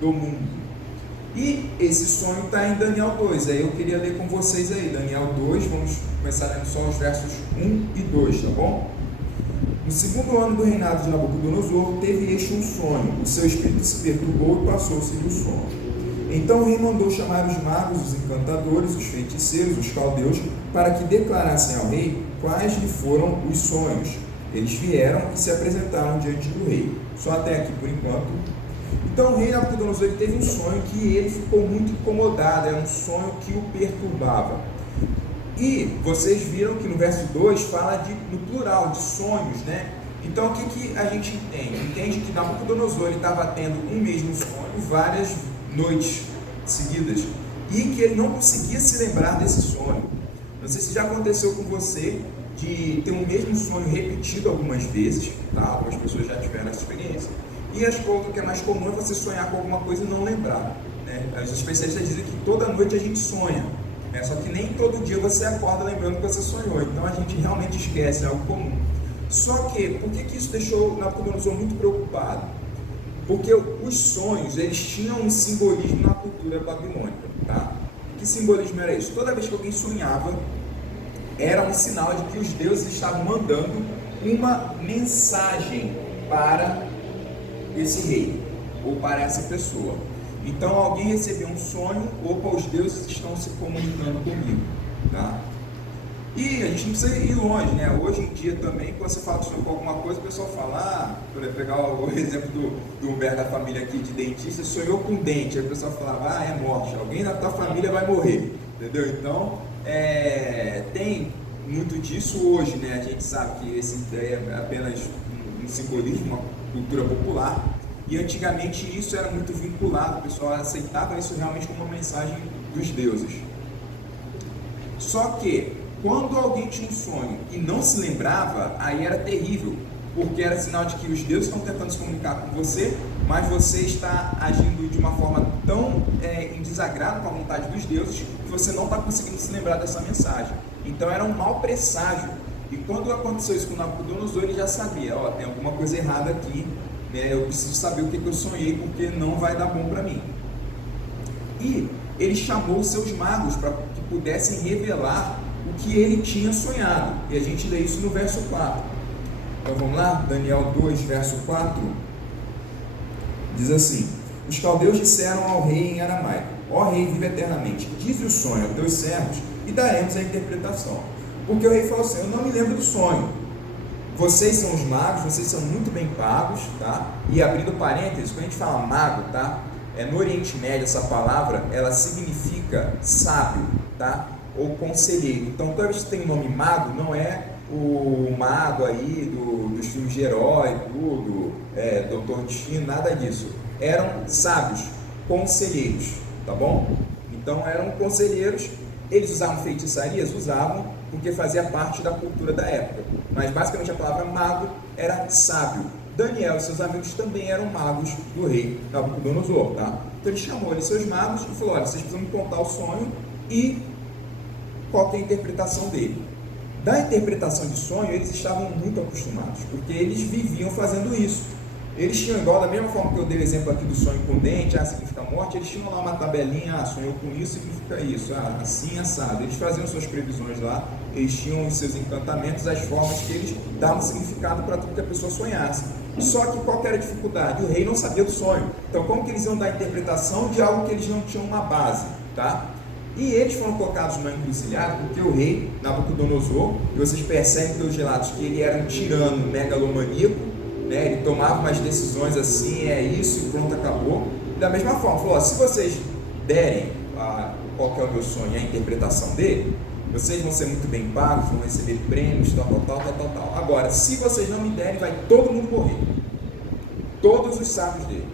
do mundo. E esse sonho está em Daniel 2, aí eu queria ler com vocês aí, Daniel 2, vamos começar lendo só os versos 1 e 2, tá bom? No segundo ano do reinado de Nabucodonosor, teve este um sonho, o seu espírito se perturbou e passou-se-lhe o sono. Então o rei mandou chamar os magos, os encantadores, os feiticeiros, os caldeus, para que declarassem ao rei quais lhe foram os sonhos. Eles vieram e se apresentaram diante do rei. Só até aqui por enquanto. Então o rei Nabucodonosor teve um sonho que ele ficou muito incomodado, era um sonho que o perturbava. E vocês viram que no verso 2 fala no plural, de sonhos, né? Então o que a gente entende? Entende que Nabucodonosor estava tendo um mesmo sonho várias noites seguidas e que ele não conseguia se lembrar desse sonho. Não sei se já aconteceu com você de ter um mesmo sonho repetido algumas vezes, tá? Algumas pessoas já tiveram essa experiência. E o que é mais comum é você sonhar com alguma coisa e não lembrar, né? Os especialistas dizem que toda noite a gente sonha, né? Só que nem todo dia você acorda lembrando que você sonhou, então a gente realmente esquece, é algo comum. Só que, por que isso deixou Nabucodonosor muito preocupado? Porque os sonhos, eles tinham um simbolismo na cultura babilônica, tá? Que simbolismo era isso? Toda vez que alguém sonhava, era um sinal de que os deuses estavam mandando uma mensagem para esse rei, ou para essa pessoa. Então alguém recebeu um sonho, opa, os deuses estão se comunicando comigo, tá? E a gente não precisa ir longe, né? Hoje em dia também, quando você fala com alguma coisa, o pessoal fala, por exemplo, pegar o exemplo do Humberto da família aqui de dentista, sonhou com dente, aí o pessoal falava, é morte, alguém da tua família vai morrer, entendeu? Então, tem muito disso hoje, né? A gente sabe que esse é apenas um simbolismo, uma cultura popular, e antigamente isso era muito vinculado, o pessoal aceitava isso realmente como uma mensagem dos deuses. Só que, quando alguém tinha um sonho e não se lembrava, aí era terrível, porque era sinal de que os deuses estão tentando se comunicar com você, mas você está agindo de uma forma tão em desagrado com a vontade dos deuses, que você não está conseguindo se lembrar dessa mensagem. Então era um mau presságio. E quando aconteceu isso com Nabucodonosor, ele já sabia, tem alguma coisa errada aqui, né? Eu preciso saber o que eu sonhei, porque não vai dar bom para mim. E ele chamou os seus magos para que pudessem revelar o que ele tinha sonhado. E a gente lê isso no verso 4. Então vamos lá, Daniel 2, verso 4. Diz assim: os caldeus disseram ao rei em aramaico: ó rei, vive eternamente, dize o sonho aos teus servos e daremos a interpretação. Porque o rei falou assim: eu não me lembro do sonho. Vocês são os magos, vocês são muito bem pagos, tá? E abrindo parênteses, quando a gente fala mago, tá? No Oriente Médio, essa palavra, ela significa sábio, tá? Ou conselheiro. Então, toda vez que tem o nome mago, não é o mago aí dos filmes de herói, tudo, Doutor Destino, nada disso. Eram sábios, conselheiros, tá bom? Então, eram conselheiros. Eles usavam feitiçarias? Usavam, porque fazia parte da cultura da época. Mas, basicamente, a palavra mago era sábio. Daniel e seus amigos também eram magos do rei Nabucodonosor, tá? Então, ele chamou ali seus magos e falou: olha, vocês precisam me contar o sonho e qual que é a interpretação dele. Da interpretação de sonho, eles estavam muito acostumados, porque eles viviam fazendo isso. Eles tinham, igual da mesma forma que eu dei o exemplo aqui do sonho com dente, significa morte, eles tinham lá uma tabelinha, sonhou com isso, significa isso, assim, assado. Eles faziam suas previsões lá, eles tinham os seus encantamentos, as formas que eles davam significado para tudo que a pessoa sonhasse. Só que qual que era a dificuldade? O rei não sabia do sonho. Então, como que eles iam dar a interpretação de algo que eles não tinham uma base, tá? E eles foram colocados numa encruzilhada porque o rei Nabucodonosor, e vocês percebem pelos relatos que ele era um tirano megalomaníaco, né? Ele tomava umas decisões assim, é isso e pronto, acabou. Da mesma forma, falou: se vocês derem qual que é o meu sonho e a interpretação dele, vocês vão ser muito bem pagos, vão receber prêmios, tal. Agora, se vocês não me derem, vai todo mundo morrer, todos os sábios dele.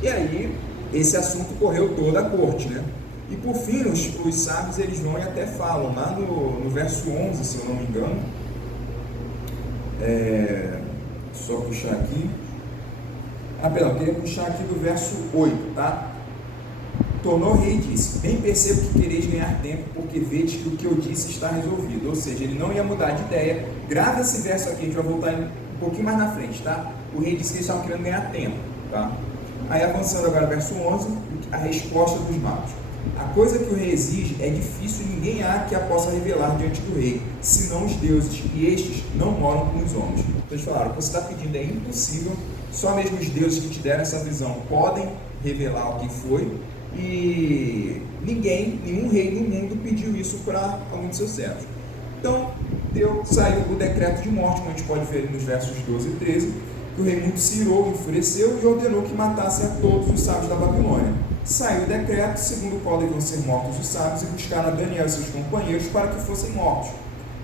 E aí, esse assunto correu toda a corte, né? E por fim, os sábios, eles vão e até falam, lá no verso 11, se eu não me engano, só puxar aqui, eu queria puxar aqui do verso 8, tá? Tornou o rei e disse: bem percebo que quereis ganhar tempo, porque vedes que o que eu disse está resolvido. Ou seja, ele não ia mudar de ideia. Grava esse verso aqui, a gente vai voltar um pouquinho mais na frente, tá? O rei disse que eles estavam querendo ganhar tempo, tá? Aí avançando agora, verso 11, a resposta dos magos. A coisa que o rei exige é difícil e ninguém há que a possa revelar diante do rei, senão os deuses, e estes não moram com os homens. Então eles falaram, o que você está pedindo é impossível, só mesmo os deuses que te deram essa visão podem revelar o que foi, e nenhum rei no mundo pediu isso para algum de seus servos. Então, saiu o decreto de morte, como a gente pode ver nos versos 12 e 13, que o rei muito se irou, enfureceu e ordenou que matassem a todos os sábios da Babilônia. Saiu o decreto, segundo o qual deviam ser mortos os sábios, e buscaram a Daniel e seus companheiros para que fossem mortos.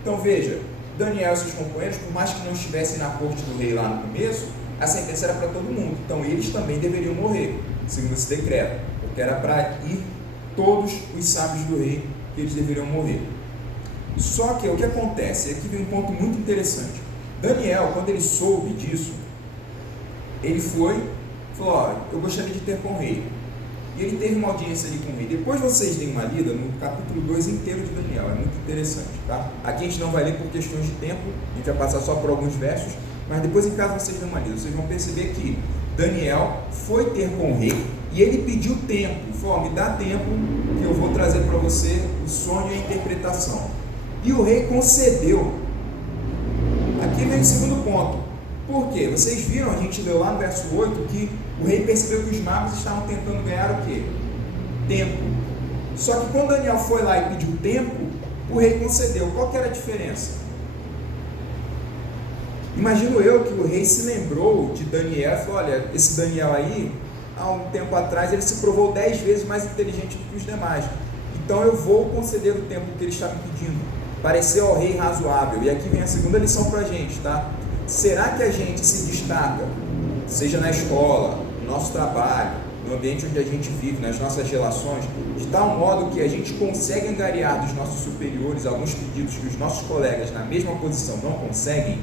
Então veja, Daniel e seus companheiros, por mais que não estivessem na corte do rei lá no começo, a sentença era para todo mundo. Então eles também deveriam morrer, segundo esse decreto, porque era para ir todos os sábios do rei que eles deveriam morrer. Só que o que acontece, e aqui vem um ponto muito interessante. Daniel, quando ele soube disso, ele falou, eu gostaria de ter com o rei. E ele teve uma audiência ali com o rei. Depois vocês deem uma lida no capítulo 2 inteiro de Daniel, é muito interessante, tá? Aqui a gente não vai ler por questões de tempo, a gente vai passar só por alguns versos, mas depois em casa vocês dêem uma lida, vocês vão perceber que Daniel foi ter com o rei e ele pediu tempo, falou, me dá tempo que eu vou trazer para você o sonho e a interpretação. E o rei concedeu. Aqui vem o segundo ponto. Por quê? Vocês viram, a gente leu lá no verso 8, que o rei percebeu que os magos estavam tentando ganhar o quê? Tempo. Só que quando Daniel foi lá e pediu tempo, o rei concedeu. Qual que era a diferença? Imagino eu que o rei se lembrou de Daniel e falou, olha, esse Daniel aí, há um tempo atrás, ele se provou 10 vezes mais inteligente do que os demais. Então eu vou conceder o tempo que ele está me pedindo. Pareceu ao rei razoável. E aqui vem a segunda lição para a gente, tá? Será que a gente se destaca, seja na escola, no nosso trabalho, no ambiente onde a gente vive, nas nossas relações, de tal modo que a gente consegue angariar dos nossos superiores alguns pedidos que os nossos colegas na mesma posição não conseguem?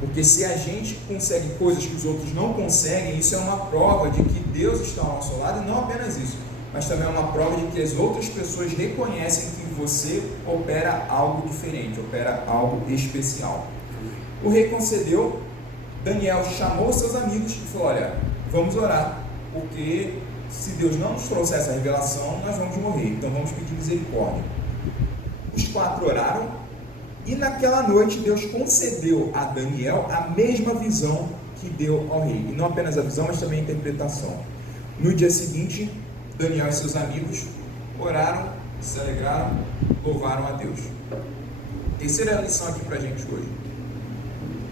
Porque se a gente consegue coisas que os outros não conseguem, isso é uma prova de que Deus está ao nosso lado, e não apenas isso, mas também é uma prova de que as outras pessoas reconhecem que você opera algo diferente, opera algo especial. O rei concedeu, Daniel chamou seus amigos e falou, olha, vamos orar, porque se Deus não nos trouxer essa revelação, nós vamos morrer, então vamos pedir misericórdia. Os 4 oraram, e naquela noite Deus concedeu a Daniel a mesma visão que deu ao rei, e não apenas a visão, mas também a interpretação. No dia seguinte, Daniel e seus amigos oraram, se alegraram, louvaram a Deus. Terceira lição aqui para a gente hoje.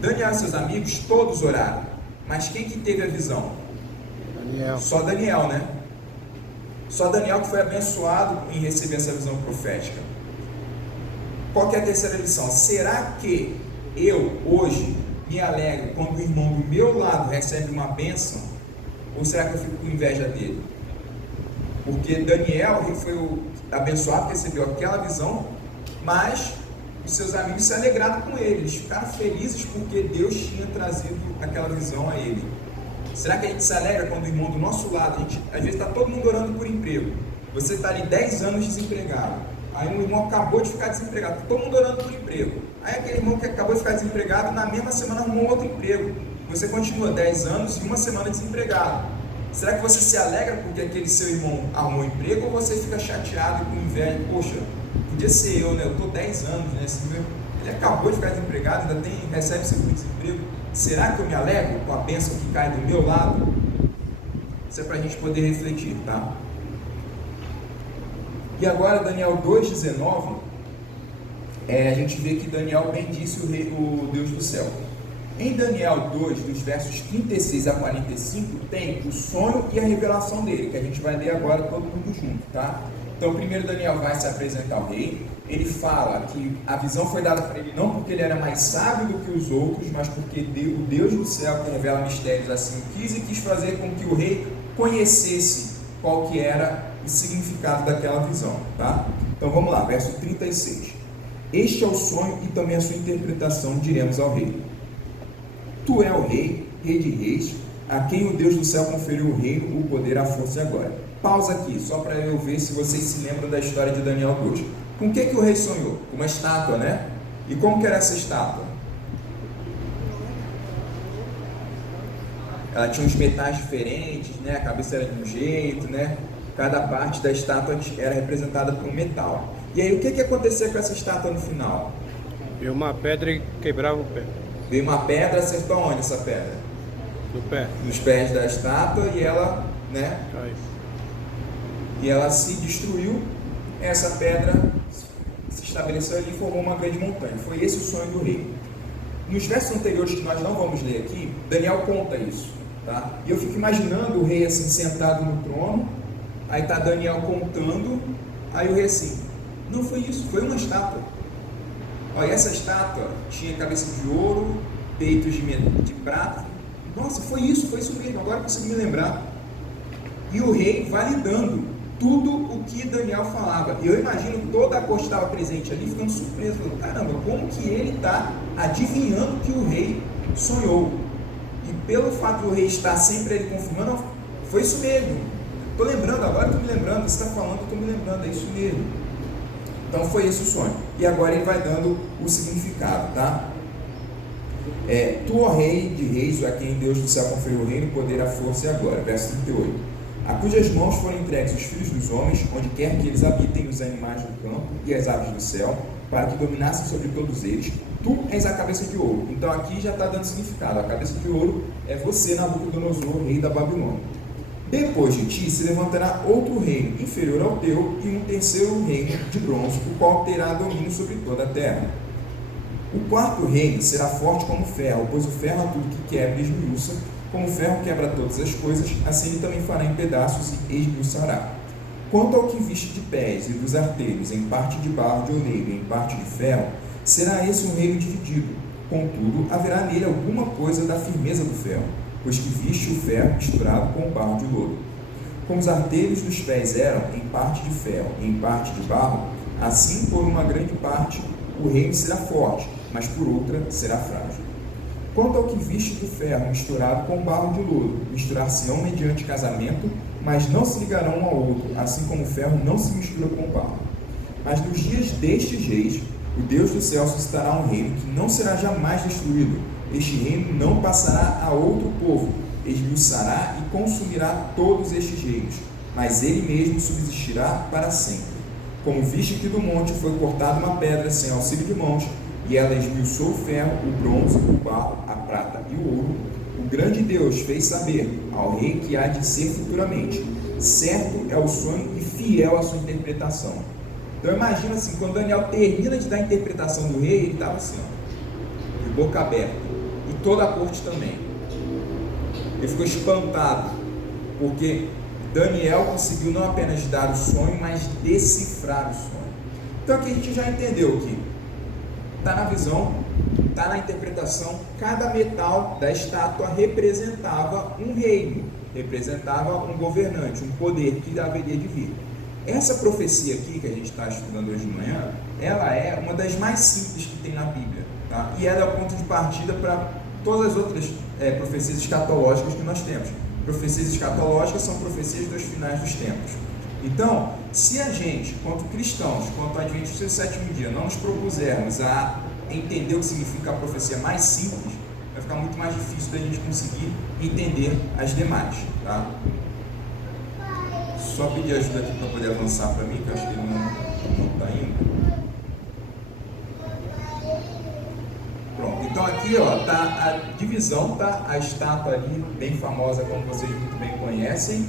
Daniel e seus amigos todos oraram, mas quem que teve a visão? Daniel. Só Daniel, né? Só Daniel que foi abençoado em receber essa visão profética. Qual que é a terceira lição? Será que eu hoje me alegro quando o irmão do meu lado recebe uma bênção? Ou será que eu fico com inveja dele? Porque Daniel foi o abençoado que recebeu aquela visão, mas os seus amigos se alegraram com ele, eles ficaram felizes porque Deus tinha trazido aquela visão a ele. Será que a gente se alegra quando o irmão do nosso lado, às vezes está todo mundo orando por emprego, você está ali 10 anos desempregado, aí um irmão acabou de ficar desempregado, está todo mundo orando por emprego, aí aquele irmão que acabou de ficar desempregado, na mesma semana arrumou outro emprego, você continua 10 anos e uma semana desempregado. Será que você se alegra porque aquele seu irmão arrumou emprego, ou você fica chateado e com inveja? Poxa, podia ser eu, né? Eu estou 10 anos, né? Ele acabou de ficar desempregado, ainda recebe seguro-desemprego. Será que eu me alegro com a bênção que cai do meu lado? Isso é para a gente poder refletir, tá? E agora, Daniel 2,19, a gente vê que Daniel bendisse o Deus do céu. Em Daniel 2, dos versos 36 a 45, tem o sonho e a revelação dele, que a gente vai ler agora todo mundo junto, tá? Então, primeiro Daniel vai se apresentar ao rei, ele fala que a visão foi dada para ele não porque ele era mais sábio do que os outros, mas porque o Deus do céu, que revela mistérios assim, quis fazer com que o rei conhecesse qual que era o significado daquela visão, tá? Então, vamos lá, verso 36. Este é o sonho e também a sua interpretação, diremos ao rei. Tu é o rei, rei de reis, a quem o Deus do céu conferiu o reino, o poder, a força e a glória. Pausa aqui, só para eu ver se vocês se lembram da história de Daniel 2. Com o que o rei sonhou? Com uma estátua, né? E como que era essa estátua? ela tinha uns metais diferentes, né? A cabeça era de um jeito, né? Cada parte da estátua era representada por um metal. E aí o que acontecia com essa estátua no final? Veio uma pedra e quebrava o pé. Veio uma pedra, acertou onde essa pedra? No pé. Nos pés da estátua, e ela, né? Caiu. E ela se destruiu. Essa pedra se estabeleceu ali e formou uma grande montanha. Foi esse o sonho do rei. Nos versos anteriores, que nós não vamos ler aqui, Daniel conta isso, tá? E eu fico imaginando o rei assim sentado no trono. Aí está Daniel contando. Aí o rei assim: não foi isso, foi uma estátua. Olha, essa estátua tinha cabeça de ouro, peitos de prata. Nossa, foi isso mesmo, agora eu consigo me lembrar. E o rei validando tudo o que Daniel falava. E eu imagino toda a corte estava presente ali, ficando surpreso, falando: caramba, como que ele está adivinhando que o rei sonhou? E pelo fato do rei estar sempre ali confirmando, foi isso mesmo. Estou lembrando, agora estou me lembrando, você está falando, estou me lembrando, é isso mesmo. Então foi esse o sonho. E agora ele vai dando o significado, tá? Tu, ó rei de reis, a quem Deus do céu conferiu o reino, o poder, a força e a glória. Verso 38. A cujas mãos foram entregues os filhos dos homens, onde quer que eles habitem, os animais do campo e as aves do céu, para que dominassem sobre todos eles. Tu és a cabeça de ouro. Então aqui já está dando significado. A cabeça de ouro é você, Nabucodonosor, rei da Babilônia. Depois de ti se levantará outro reino, inferior ao teu, e um terceiro reino de bronze, o qual terá domínio sobre toda a terra. O quarto reino será forte como ferro, pois o ferro a tudo que quebra e esmiuça, como o ferro quebra todas as coisas, assim ele também fará em pedaços e esmiuçará. Quanto ao que viste de pés e dos artelhos, em parte de barro de oleiro e em parte de ferro, será esse um reino dividido. Contudo, haverá nele alguma coisa da firmeza do ferro, pois que viste o ferro misturado com o barro de lodo. Como os artelhos dos pés eram em parte de ferro e em parte de barro, assim por uma grande parte o reino será forte, mas por outra será frágil. Quanto ao que viste do ferro misturado com o barro de lodo, misturar-se-ão mediante casamento, mas não se ligarão um ao outro, assim como o ferro não se mistura com o barro. Mas nos dias destes reis, o Deus do céu suscitará um reino que não será jamais destruído. Este reino não passará a outro povo, esmiuçará e consumirá todos estes reinos, mas ele mesmo subsistirá para sempre. Como viste que do monte foi cortada uma pedra sem auxílio de mãos, e ela esmiuçou o ferro, o bronze, o barro, a prata e o ouro, o grande Deus fez saber ao rei que há de ser futuramente. Certo é o sonho e fiel a sua interpretação. Então imagina assim, quando Daniel termina de dar a interpretação do rei, ele estava assim, ó, de boca aberta, e toda a corte também. Ele ficou espantado, porque Daniel conseguiu não apenas dar o sonho, mas decifrar o sonho. Então aqui a gente já entendeu que está na visão, está na interpretação, cada metal da estátua representava um reino, representava um governante, um poder que haveria de vir. Essa profecia aqui, que a gente está estudando hoje de manhã, ela é uma das mais simples que tem na Bíblia, tá? E ela é o ponto de partida para todas as outras profecias escatológicas que nós temos. Profecias escatológicas são profecias dos finais dos tempos. Então, se a gente, quanto cristãos, quanto adventistas do sétimo dia, não nos propusermos a entender o que significa a profecia mais simples, vai ficar muito mais difícil da gente conseguir entender as demais, tá? Só pedir ajuda aqui para poder avançar para mim, que eu acho que ele não está indo. Pronto, então aqui ó, tá a divisão, tá a estátua ali, bem famosa, como vocês muito bem conhecem,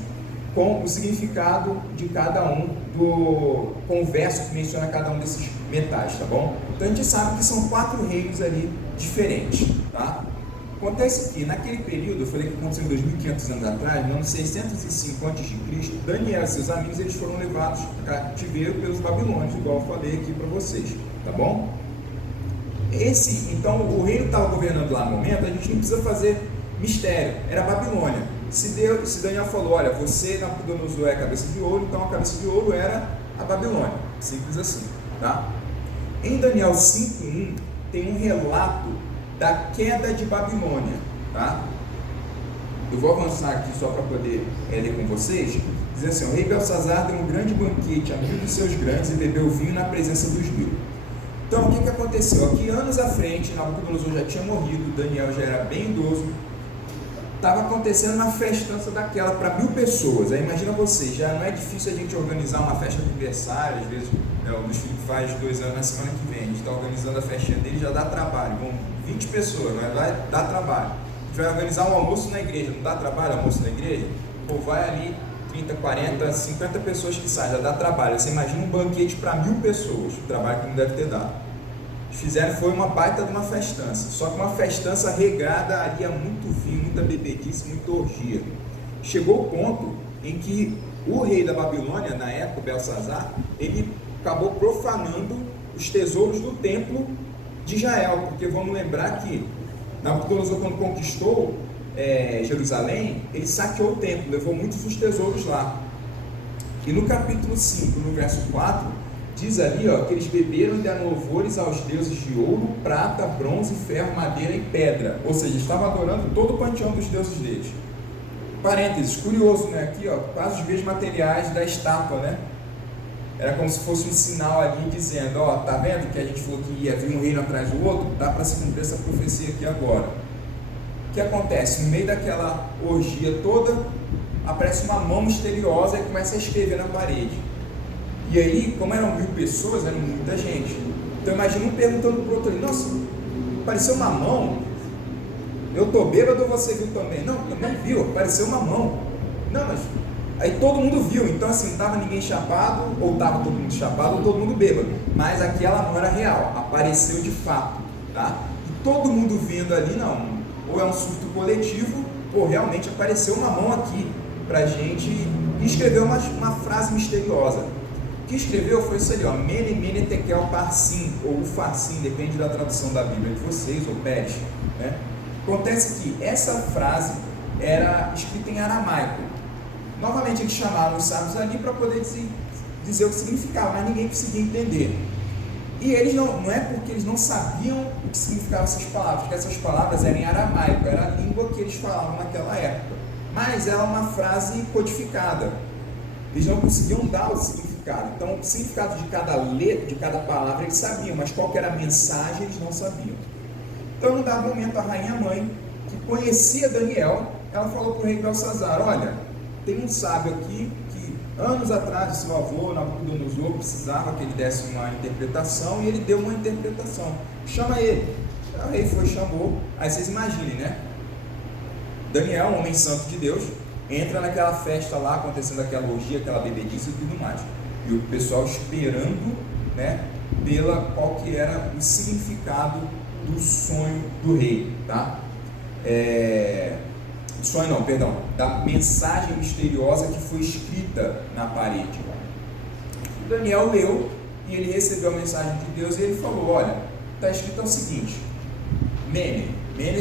com o significado de cada um, com o verso que menciona cada um desses metais, tá bom? Então a gente sabe que são 4 reinos ali diferentes, tá? Acontece que naquele período, eu falei que aconteceu em 2500 anos atrás, no ano 605 a.C., Daniel e seus amigos eles foram levados a cativeiro pelos babilônios, igual eu falei aqui para vocês, tá bom? Então o reino estava governando lá no momento, a gente não precisa fazer mistério, era a Babilônia. Se Daniel falou, olha, você Nabucodonosor é a cabeça de ouro, então a cabeça de ouro era a Babilônia, simples assim, tá? Em Daniel 5:1 tem um relato da queda de Babilônia, tá? Eu vou avançar aqui só para poder ler com vocês. Diz assim: o rei Belsazar deu um grande banquete a 1000 dos seus grandes e bebeu vinho na presença dos 1000. Então, o que aconteceu? Aqui, anos à frente, Nabucodonosor já tinha morrido, Daniel já era bem idoso, estava acontecendo uma festança daquela para 1000 pessoas. Aí imagina você, já não é difícil a gente organizar uma festa de aniversário. Às vezes o Luiz Felipe faz 2 anos na semana que vem, a gente está organizando a festinha dele, já dá trabalho, vão 20 pessoas, mas vai dar trabalho. A gente vai organizar um almoço na igreja, não dá trabalho almoço na igreja? Pô, vai ali 30, 40, 50 pessoas que saem, já dá trabalho. Você imagina um banquete para 1000 pessoas, o trabalho que não deve ter dado. Fizeram, foi uma baita de uma festança, só que uma festança regada ali a muito vinho, muita bebedice, muita orgia. Chegou o ponto em que o rei da Babilônia, na época, Belsazar, ele acabou profanando os tesouros do templo de Israel, porque vamos lembrar que Nabucodonosor, quando conquistou Jerusalém, ele saqueou o templo, levou muitos dos tesouros lá. E no capítulo 5, no verso 4, diz ali, que eles beberam e deram louvores aos deuses de ouro, prata, bronze, ferro, madeira e pedra. Ou seja, estavam adorando todo o panteão dos deuses deles. Parênteses, curioso, né? Aqui, quase os mesmos materiais da estátua, né? Era como se fosse um sinal ali dizendo, tá vendo que a gente falou que ia vir um reino atrás do outro? Dá para se cumprir essa profecia aqui agora. O que acontece? No meio daquela orgia toda, aparece uma mão misteriosa e começa a escrever na parede. E aí, como eram 1000 pessoas, era muita gente. Então imagina um perguntando para o outro, nossa, apareceu uma mão, eu estou bêbado ou você viu também? Não, também viu, apareceu uma mão. Não, mas aí todo mundo viu, então assim, não estava ninguém chapado, ou estava todo mundo chapado, ou todo mundo bêbado. Mas aquela mão era real, apareceu de fato, tá? E todo mundo vendo ali, não, ou é um surto coletivo, ou realmente apareceu uma mão aqui pra gente, e escreveu uma frase misteriosa. O que escreveu foi isso ali, Mene, Mene, Tekel, Parsim, ou Farsim, depende da tradução da Bíblia de vocês, ou Pérez, né? Acontece que essa frase era escrita em aramaico. Novamente eles chamaram os sábios ali para poder dizer o que significava, mas ninguém conseguia entender. E eles não é porque eles não sabiam o que significavam essas palavras, porque essas palavras eram em aramaico, era a língua que eles falavam naquela época. Mas era uma frase codificada. Eles não conseguiam dar o significado. Então, o significado de cada letra, de cada palavra, eles sabiam, mas qual que era a mensagem, eles não sabiam. Então, num dado momento, a rainha mãe, que conhecia Daniel, ela falou para o rei Belsazar, olha, tem um sábio aqui que anos atrás, seu avô, Nabucodonosor, precisava que ele desse uma interpretação, e ele deu uma interpretação. Chama ele. Aí o rei foi, chamou. Aí vocês imaginem, né? Daniel, um homem santo de Deus, entra naquela festa lá, acontecendo aquela orgia, aquela bebedice e tudo mais. E o pessoal esperando, né, qual que era o significado do sonho do rei, tá? Sonho não, perdão, da mensagem misteriosa que foi escrita na parede. Daniel leu e ele recebeu a mensagem de Deus e ele falou, olha, está escrito o seguinte, Mene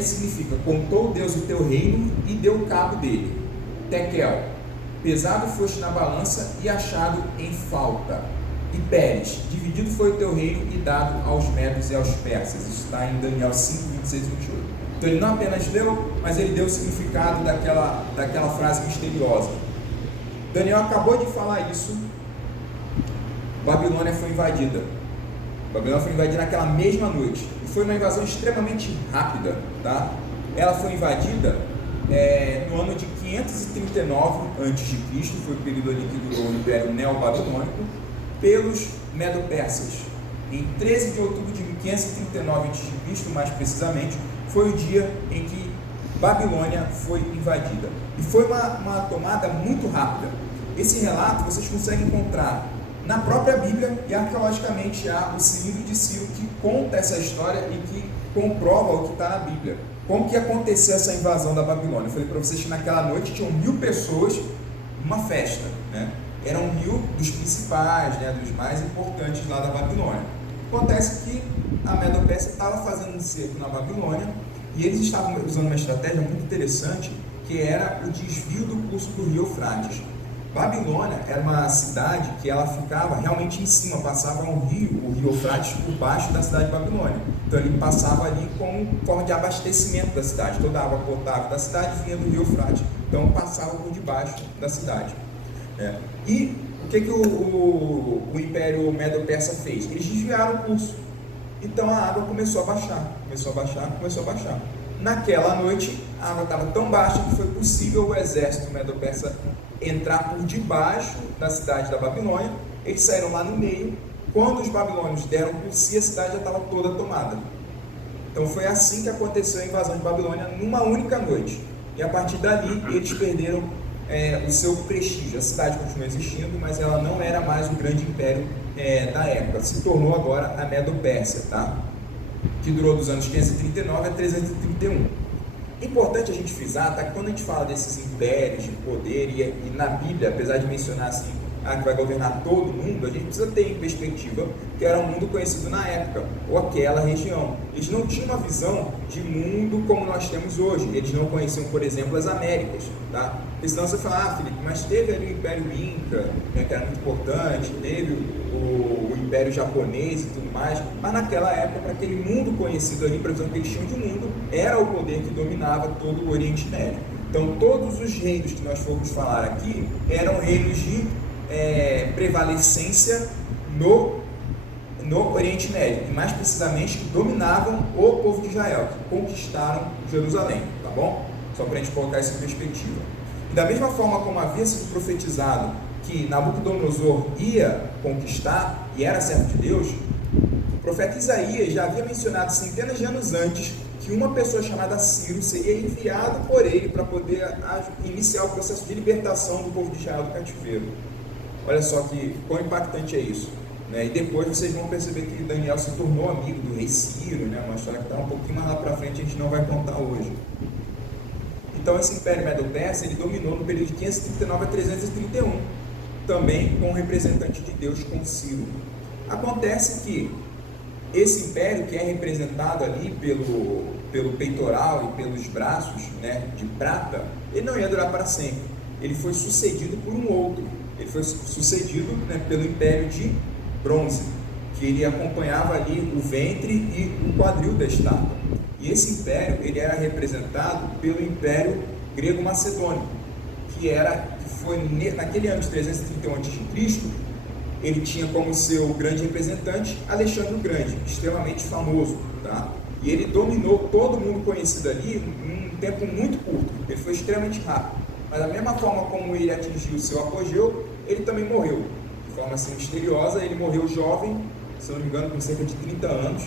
significa, contou Deus o teu reino e deu cabo dele. Tekel, pesado foste na balança e achado em falta. E Pérez, dividido foi o teu reino e dado aos medos e aos persas. Isso está em Daniel 5, 26 e 28. Então ele não apenas leu, mas ele deu o significado daquela frase misteriosa. Daniel acabou de falar isso, Babilônia foi invadida. Babilônia foi invadida naquela mesma noite. E foi uma invasão extremamente rápida, tá? Ela foi invadida no ano de 539 a.C., foi o período ali que durou o Império Neobabilônico, pelos Medo-Persas. Em 13 de outubro de 539 a.C., mais precisamente, foi o dia em que Babilônia foi invadida. E foi uma tomada muito rápida. Esse relato vocês conseguem encontrar na própria Bíblia, e arqueologicamente há o livro de Ciro que conta essa história e que comprova o que está na Bíblia. Como que aconteceu essa invasão da Babilônia? Eu falei para vocês que naquela noite tinham 1000 pessoas numa festa, né? Eram 1000 dos principais, né, dos mais importantes lá da Babilônia. Acontece que a Medo-Pérsia estava fazendo um cerco na Babilônia e eles estavam usando uma estratégia muito interessante, que era o desvio do curso do rio Eufrates. Babilônia era uma cidade que ela ficava realmente em cima, passava o rio Eufrates por baixo da cidade de Babilônia. Então ele passava ali como forma de abastecimento da cidade. Toda a água potável da cidade vinha do rio Eufrates, então passava por debaixo da cidade. E o que o Império Medo-Persa fez? Eles desviaram o curso. Então a água começou a baixar. naquela noite a água estava tão baixa que foi possível o exército medo-persa entrar por debaixo da cidade da Babilônia. Eles saíram lá no meio. Quando os babilônios deram por si, a cidade já estava toda tomada. Então foi assim que aconteceu a invasão de Babilônia, numa única noite. E a partir dali eles perderam o seu prestígio. A cidade continua existindo, mas ela não era mais o grande império da época. Se tornou agora a Medo-Pérsia, tá? Que durou dos anos 539 a 331. Importante a gente frisar, tá, que quando a gente fala desses impérios de poder, e na Bíblia, apesar de mencionar assim, que vai governar todo mundo, a gente precisa ter em perspectiva que era um mundo conhecido na época, ou aquela região. Eles não tinham uma visão de mundo como nós temos hoje. Eles não conheciam, por exemplo, as Américas, tá? Porque senão você fala, Felipe, mas teve ali o Império Inca, né, que era muito importante, teve o Império Japonês e tudo mais, mas naquela época, para aquele mundo conhecido ali, para a visão que eles tinham de mundo, era o poder que dominava todo o Oriente Médio. Então, todos os reinos que nós formos falar aqui eram reinos de prevalecência no Oriente Médio, e mais precisamente que dominavam o povo de Israel, que conquistaram Jerusalém, tá bom? Só para a gente colocar isso em perspectiva. E da mesma forma como havia sido profetizado que Nabucodonosor ia conquistar e era servo de Deus, o profeta Isaías já havia mencionado centenas de anos antes que uma pessoa chamada Ciro seria enviado por ele para poder iniciar o processo de libertação do povo de Israel do cativeiro. Olha só que quão impactante é isso, né? E depois vocês vão perceber que Daniel se tornou amigo do rei Ciro, né? Uma história que está um pouquinho mais lá para frente, a gente não vai contar hoje. Então esse Império Medo-Persa, ele dominou no período de 539 a 331, também com um representante de Deus, com Ciro. Acontece que esse império, que é representado ali pelo peitoral e pelos braços, né, de prata, ele não ia durar para sempre. Ele foi sucedido por um outro. Ele foi sucedido, né, pelo Império de Bronze, que ele acompanhava ali o ventre e o quadril da estátua. E esse império, ele era representado pelo Império Grego-Macedônico, que foi naquele ano de 331 a.C., ele tinha como seu grande representante Alexandre o Grande, extremamente famoso, tá? E ele dominou todo mundo conhecido ali em um tempo muito curto. Ele foi extremamente rápido. Mas da mesma forma como ele atingiu o seu apogeu, ele também morreu. De forma assim misteriosa, ele morreu jovem, se não me engano, com cerca de 30 anos,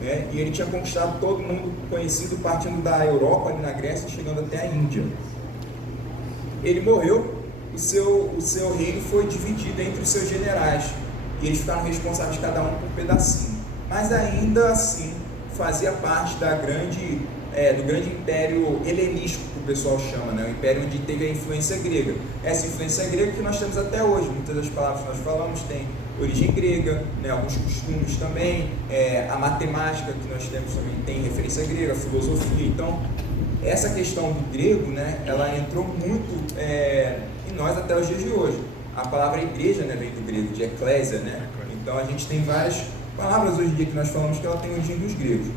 né? E ele tinha conquistado todo mundo conhecido, partindo da Europa, ali na Grécia, chegando até a Índia. Ele morreu, o seu reino foi dividido entre os seus generais, e eles ficaram responsáveis cada um por um pedacinho. Mas ainda assim, fazia parte do grande império helenístico, que o pessoal chama, né? O império onde teve a influência grega. Essa influência grega que nós temos até hoje. Muitas das palavras que nós falamos têm origem grega, né? Alguns costumes também, a matemática que nós temos também tem referência grega, a filosofia. Então, essa questão do grego, né, ela entrou muito em nós até os dias de hoje. A palavra igreja, né, vem do grego, de eclésia, né? Então a gente tem várias palavras hoje em dia que nós falamos que ela tem origem dos gregos.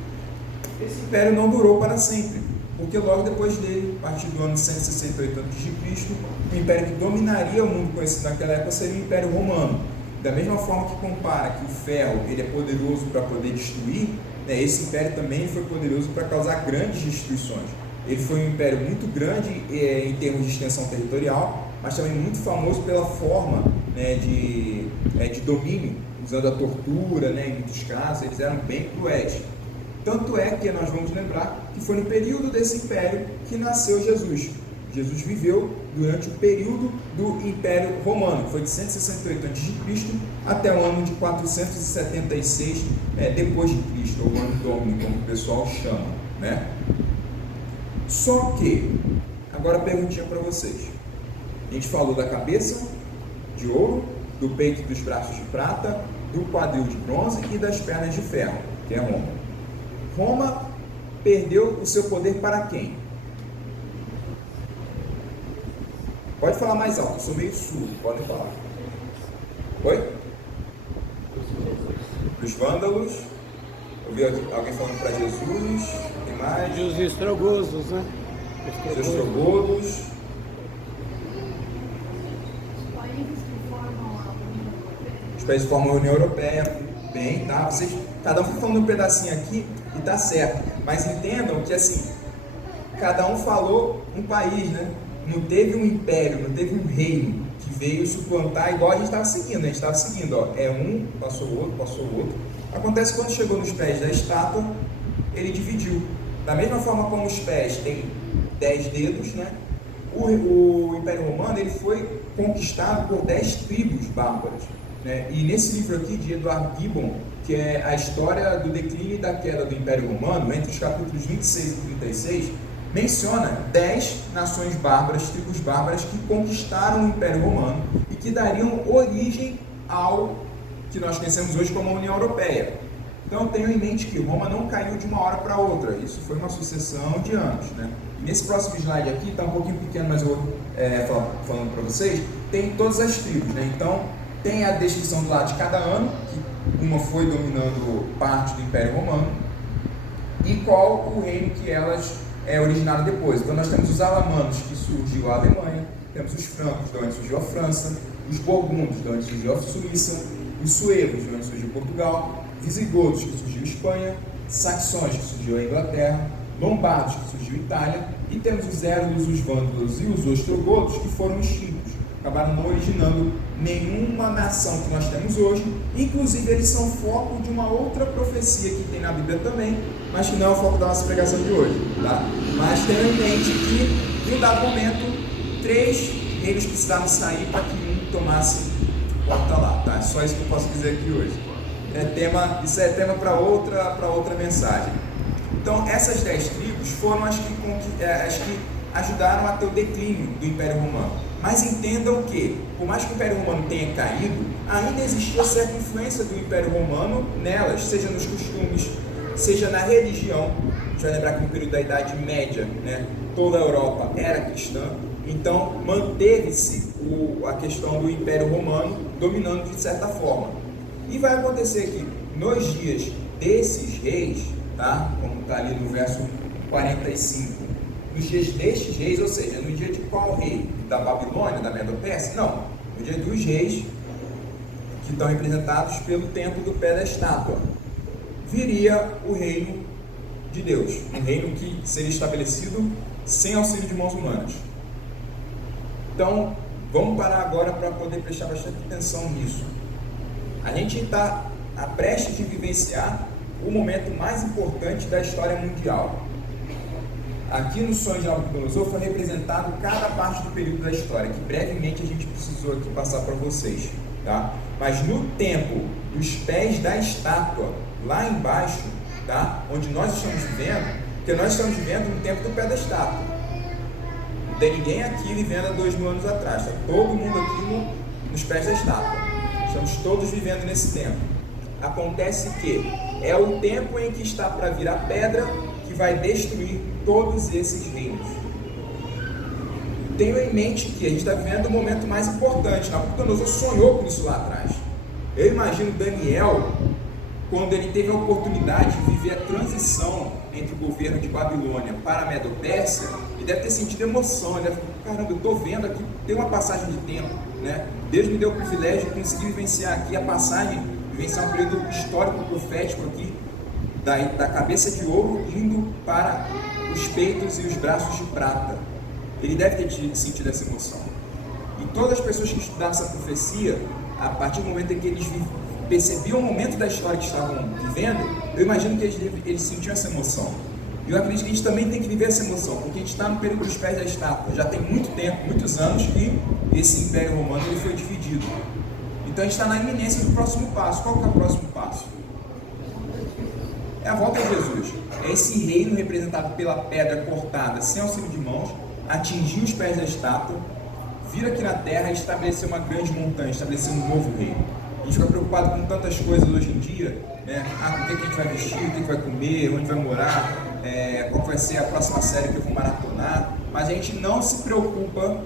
Esse império não durou para sempre, porque logo depois dele, a partir do ano 168 a.C., o império que dominaria o mundo conhecido naquela época seria o Império Romano. Da mesma forma que compara que o ferro ele é poderoso para poder destruir, né, esse império também foi poderoso para causar grandes destruições. Ele foi um império muito grande em termos de extensão territorial, mas também muito famoso pela forma, né, de domínio, usando a tortura, né, em muitos casos. Eles eram bem cruéis. Tanto é que nós vamos lembrar que foi no período desse império que nasceu Jesus. Jesus viveu durante o período do Império Romano, que foi de 168 a.C. até o ano de 476 depois de Cristo, ou o ano Domini, como o pessoal chama, né? Só que, agora a perguntinha para vocês. A gente falou da cabeça de ouro, do peito e dos braços de prata, do quadril de bronze e das pernas de ferro, que é Roma. Roma perdeu o seu poder para quem? Pode falar mais alto, eu sou meio surdo, podem falar. Oi? Os vândalos. Ouvi alguém falando para Jesus. Tem mais? E os estrogosos, né? Os ostrogodos. Os países que formam a União Europeia. Bem, tá? Cada um foi falando um pedacinho aqui e tá certo. Mas entendam que, assim, cada um falou um país, né? Não teve um império, não teve um reino que veio suplantar igual a gente estava seguindo. A gente estava seguindo, ó, é um, passou o outro, passou o outro. Acontece que quando chegou nos pés da estátua, ele dividiu. Da mesma forma como os pés têm 10 dedos, né? O Império Romano ele foi conquistado por 10 tribos bárbaras, né? E nesse livro aqui de Edward Gibbon, que é a história do declínio e da queda do Império Romano, entre os capítulos 26 e 36, menciona 10 nações bárbaras, tribos bárbaras, que conquistaram o Império Romano e que dariam origem ao que nós conhecemos hoje como a União Europeia. Então tenham em mente que Roma não caiu de uma hora para outra, isso foi uma sucessão de anos, né? Nesse próximo slide aqui, está um pouquinho pequeno, mas eu vou falando para vocês, tem todas as tribos, né? Então tem a descrição do lado de cada ano, que uma foi dominando parte do Império Romano, e qual o reino que elas originaram depois. Então nós temos os alamanos, que surgiu a Alemanha, temos os francos, de onde surgiu a França, os burgundos, de onde surgiu a Suíça, os suevos, de onde surgiu Portugal, visigodos, que surgiu a Espanha, saxões, que surgiu a Inglaterra, lombardos, que surgiu a Itália, e temos os érulos, os vândalos e os ostrogodos, que foram extintos, acabaram não originando nenhuma nação que nós temos hoje. Inclusive eles são foco de uma outra profecia que tem na Bíblia também, mas que não é o foco da nossa pregação de hoje, tá? Mas tenham em mente que, em um dado momento, 3 reinos precisavam sair para que um tomasse conta lá, tá? É só isso que eu posso dizer aqui hoje. Isso é tema para outra mensagem. Então, essas 10 tribos foram as que ajudaram a ter o declínio do Império Romano. Mas entendam que, por mais que o Império Romano tenha caído, ainda existia certa influência do Império Romano nelas, seja nos costumes, seja na religião. A gente vai lembrar que no período da Idade Média, né, toda a Europa era cristã, então manteve-se a questão do Império Romano dominando de certa forma. E vai acontecer que nos dias desses reis, tá? Como está ali no verso 45, nos dias destes reis, ou seja, no dia de qual rei? Da Babilônia, da Medo-Pérsia? Não, no dia dos reis, que estão representados pelo templo do pé da estátua, viria o reino de Deus, um reino que seria estabelecido sem auxílio de mãos humanas. Então, vamos parar agora para poder prestar bastante atenção nisso. A gente está prestes de vivenciar o momento mais importante da história mundial. Aqui no Sonho de Nabucodonosor foi representado cada parte do período da história, que brevemente a gente precisou aqui passar para vocês, tá? Mas no tempo dos pés da estátua, lá embaixo, tá? Onde nós estamos vivendo, porque nós estamos vivendo no tempo do pé da estátua. Não tem ninguém aqui vivendo há 2000 anos atrás, está todo mundo aqui nos pés da estátua. Estamos todos vivendo nesse tempo. Acontece que é o tempo em que está para vir a pedra que vai destruir todos esses reinos. Tenho em mente que a gente está vivendo o momento mais importante. Nabucodonosor sonhou com isso lá atrás. Eu imagino Daniel, quando ele teve a oportunidade de viver a transição entre o governo de Babilônia para a Medo-Pérsia, ele deve ter sentido emoção, ele deve ter falado, caramba, eu estou vendo aqui, tem uma passagem de tempo, né? Deus me deu o privilégio de conseguir vivenciar aqui a passagem, vivenciar um período histórico profético aqui, da cabeça de ouro indo para os peitos e os braços de prata. Ele deve ter sentido essa emoção. E todas as pessoas que estudaram essa profecia, a partir do momento em que eles percebiam o momento da história que estavam vivendo, eu imagino que eles sentiam essa emoção. E eu acredito que a gente também tem que viver essa emoção, porque a gente está no período dos pés da estátua. Já tem muito tempo, muitos anos, que esse Império Romano ele foi dividido. Então a gente está na iminência do próximo passo. Qual que é o próximo passo? É a volta de Jesus. É esse reino representado pela pedra cortada, sem auxílio de mãos, atingir os pés da estátua, vir aqui na terra e estabelecer uma grande montanha, estabelecer um novo reino. A gente fica preocupado com tantas coisas hoje em dia, né? Com o que a gente vai vestir, o que vai comer, onde vai morar, qual vai ser a próxima série que eu vou maratonar, mas a gente não se preocupa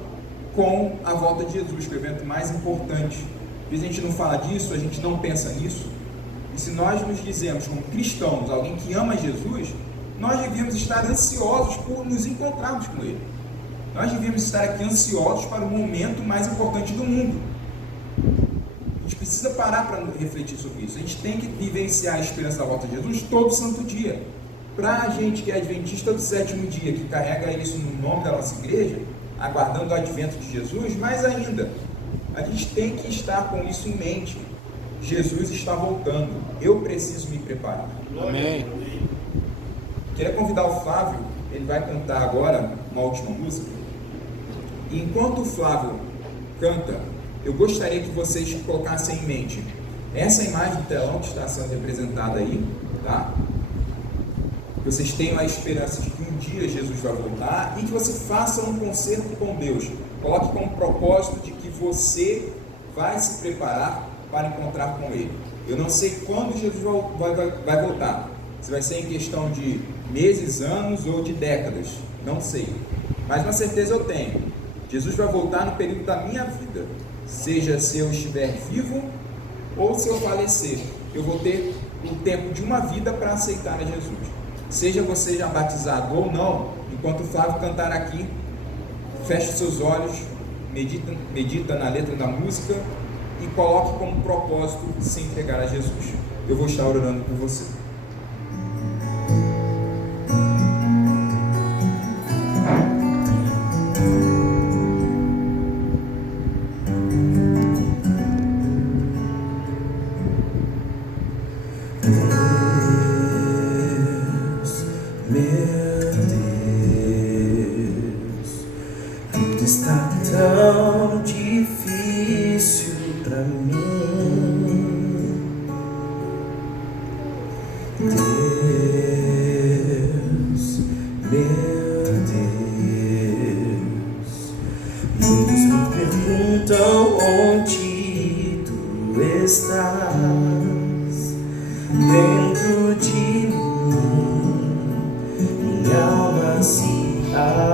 com a volta de Jesus, que é o evento mais importante. Às vezes a gente não fala disso, a gente não pensa nisso, e se nós nos dizemos como cristãos, alguém que ama Jesus, nós devíamos estar ansiosos por nos encontrarmos com Ele. Nós devíamos estar aqui ansiosos para o momento mais importante do mundo. A gente precisa parar para refletir sobre isso. A gente tem que vivenciar a esperança da volta de Jesus todo santo dia. Para a gente que é adventista do sétimo dia, que carrega isso no nome da nossa igreja, aguardando o advento de Jesus, mais ainda, a gente tem que estar com isso em mente. Jesus está voltando, eu preciso me preparar. Amém. Queria convidar o Flávio, ele vai cantar agora uma última música. E enquanto o Flávio canta, eu gostaria que vocês colocassem em mente essa imagem do telão que está sendo representada aí, tá? Que vocês tenham a esperança de que um dia Jesus vai voltar e que você faça um concerto com Deus. Coloque como propósito de que você vai se preparar para encontrar com Ele. Eu não sei quando Jesus vai voltar. Se vai ser em questão de meses, anos ou de décadas. Não sei. Mas uma certeza eu tenho. Jesus vai voltar no período da minha vida. Seja se eu estiver vivo ou se eu falecer. Eu vou ter o tempo de uma vida para aceitar a Jesus. Seja você já batizado ou não, enquanto o Flávio cantar aqui, feche os seus olhos, medita na letra da música e coloque como propósito se entregar a Jesus. Eu vou estar orando por você. Está tão difícil pra mim, Deus, meu Deus. Muitos me perguntam onde tu estás, dentro de mim, minha alma se abate.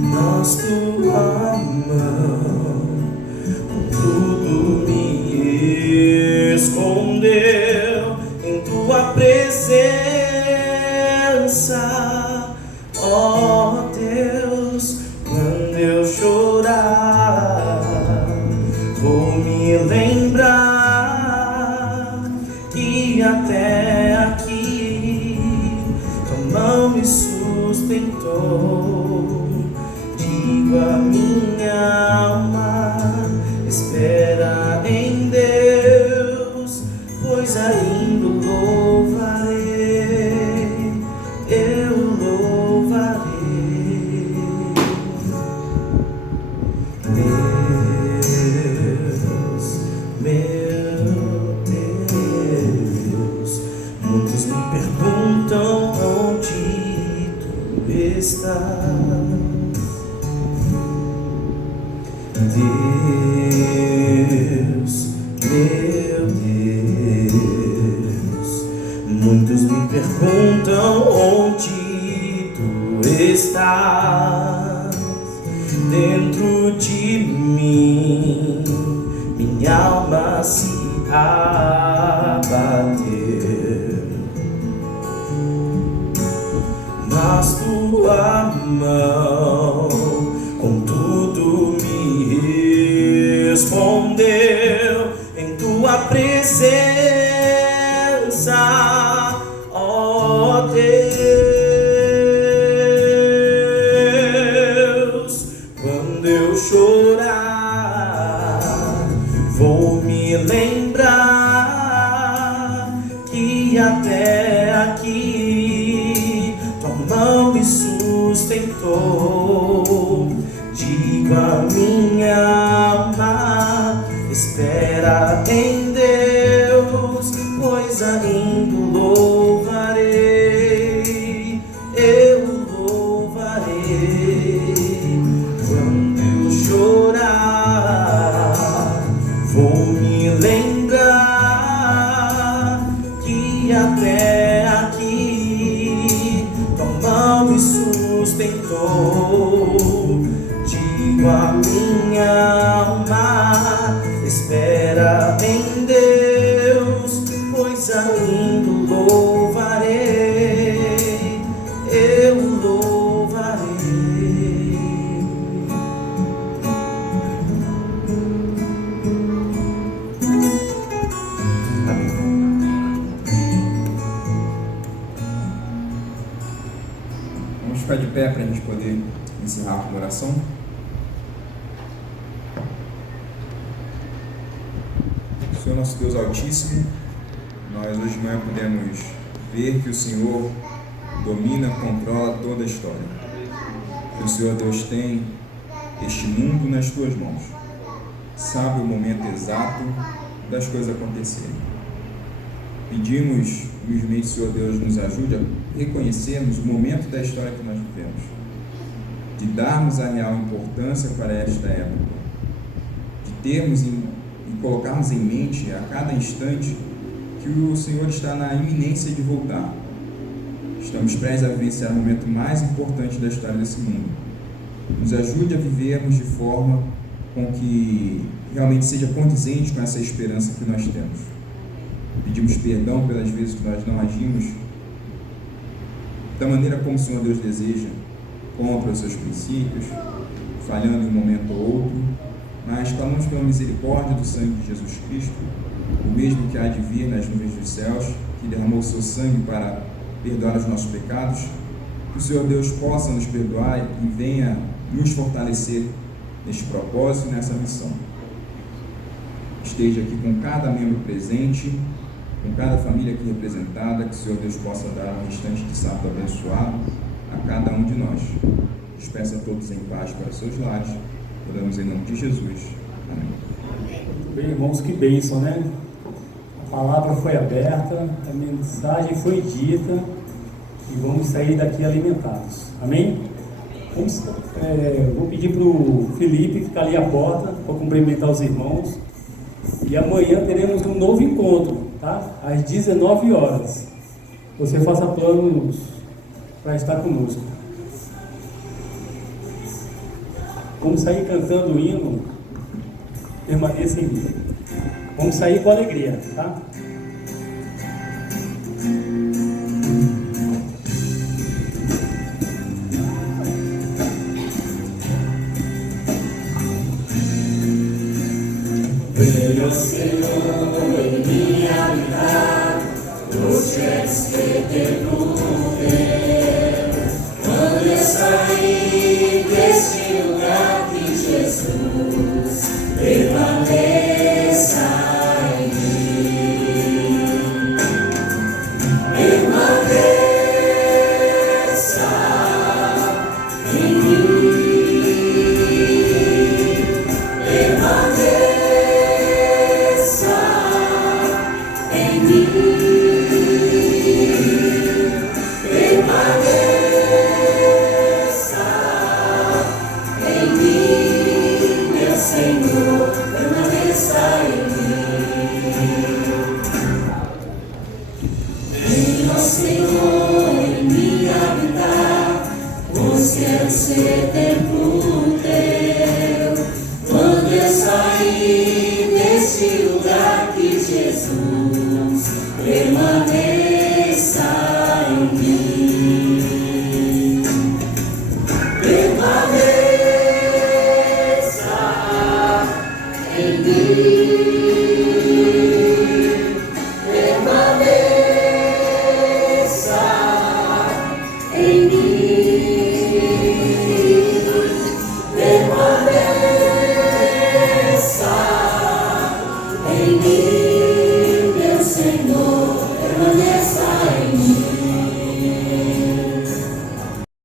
Mas tua mão com tudo me escondeu em tua presença, ó Deus. Quando eu chorar, vou me lembrar que até aqui tua mão me sustentou. Digo a minha alma, espera em Deus, pois ainda o louvarei, eu louvarei. Deus, meu Deus. Muitos me perguntam onde tu estás, Deus, meu Deus. Muitos me perguntam onde tu estás, dentro de mim, minha alma se abateu. Mas tua mão com tudo me respondeu em tua presença, ó Deus. Quando eu chorar, vou me lembrar que até aqui tua mão me sustentou. Digo a minha alma, espera em Deus, pois ainda o louvarei, eu o louvarei. Quando eu chorar, vou me lembrar que até aqui tua mão me sustentou. Digo a minha alma, espera em Deus, pois ainda o louvarei, eu o louvarei. encerrar com uma oração? Senhor nosso Deus Altíssimo, nós hoje de manhã podemos ver que o Senhor domina, controla toda a história. Que o Senhor Deus tem este mundo nas tuas mãos. Sabe o momento exato das coisas acontecerem. Pedimos, humildemente, Senhor Deus, nos ajude a reconhecermos o momento da história que nós vivemos, de darmos a real importância para esta época, de termos e colocarmos em mente a cada instante que o Senhor está na iminência de voltar. Estamos prestes a vivenciar o momento mais importante da história desse mundo. Nos ajude a vivermos de forma com que realmente seja condizente com essa esperança que nós temos. Pedimos perdão pelas vezes que nós não agimos da maneira como o Senhor Deus deseja, contra os seus princípios, falhando em um momento ou outro, mas clamamos pela misericórdia do sangue de Jesus Cristo, o mesmo que há de vir nas nuvens dos céus, que derramou o seu sangue para perdoar os nossos pecados. Que o Senhor Deus possa nos perdoar e venha nos fortalecer neste propósito e nessa missão. Esteja aqui com cada membro presente, com cada família aqui representada, que o Senhor Deus possa dar um instante de sábado abençoado a cada um de nós. Despeça a todos em paz para os seus lares. Oramos em nome de Jesus. Amém. Bem, irmãos, que bênção, né? A palavra foi aberta, a mensagem foi dita e vamos sair daqui alimentados. Amém? Vou pedir para o Felipe ficar ali à porta para cumprimentar os irmãos. E amanhã teremos um novo encontro, tá? Às 19 horas. Você faça planos para estar conosco. Vamos sair cantando o hino. Permaneça em mim. Vamos sair com alegria, tá? Venha, Senhor, em mim habitar, os queres ter poder. Quando eu sair deste lugar, que Jesus permaneça em mim. Permaneça em mim. Permaneça em mim. Senhor, permaneça em mim. Venha, Senhor, em mim habitar, pois quero ser templo teu. Quando eu sair deste lugar, que Jesus permaneça